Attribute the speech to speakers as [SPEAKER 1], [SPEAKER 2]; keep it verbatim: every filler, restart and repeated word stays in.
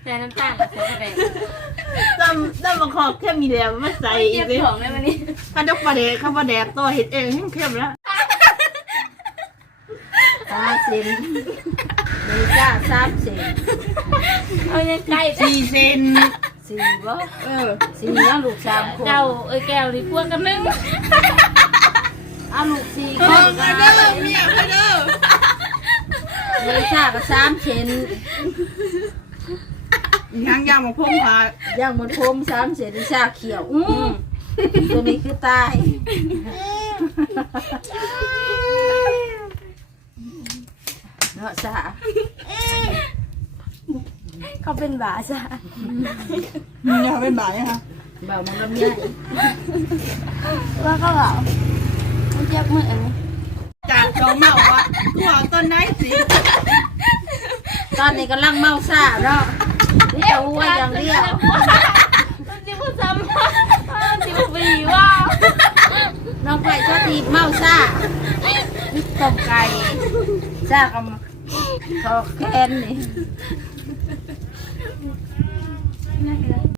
[SPEAKER 1] แต่น้ำตาลกับเสือกระเดก
[SPEAKER 2] จำจำมาขอเข้มมีแล้วมาใส่อี
[SPEAKER 1] เจ็
[SPEAKER 2] ก
[SPEAKER 1] บ
[SPEAKER 2] เลย
[SPEAKER 1] ของเลยวันนี้
[SPEAKER 2] ข้าจกปลาแดกข้าปลาแดกตัวเห็ดเองให้เข้มแล้ว
[SPEAKER 3] ตาเซนเลยจ้าสามเซน
[SPEAKER 1] เอายังไกล
[SPEAKER 2] สี่เซน
[SPEAKER 3] สี่บ่
[SPEAKER 2] เออ
[SPEAKER 3] สี่แล้วลูกสามคน
[SPEAKER 1] เจ้าเอ้ยแก้วดีพวกกันนึง
[SPEAKER 3] เอาลูกสี่
[SPEAKER 2] เอ
[SPEAKER 3] ค
[SPEAKER 2] อน มาเด้อเมียมาเด้อ
[SPEAKER 3] เลยจ้าก็สามเซน
[SPEAKER 2] ยังยางมาพุ่งค่ะ
[SPEAKER 3] ย่างมันพรมสามเซนชาเขียวอื้อตัวนี้คือตายเนาะสา
[SPEAKER 1] เขาเป็นบาซ่า
[SPEAKER 2] เนี่ยเป็นบ่ายค่ะ
[SPEAKER 3] เบามันก็ใหญ่
[SPEAKER 1] ว่าเขาเหรอมันเจ็บมืออันนี้
[SPEAKER 2] จากจองเมาอ่ะหัวต้นไหนสิ
[SPEAKER 3] ตอนนี้กำลังเมาซ่าเนาะนี่จะอ้วนอย่างเดียว
[SPEAKER 1] มันจิพูดซ้ำมันจิพูดบีว่า
[SPEAKER 3] น้องไก่ชอบทีเมาซ่าต้มไก่ซ่ากับทอแคนนี่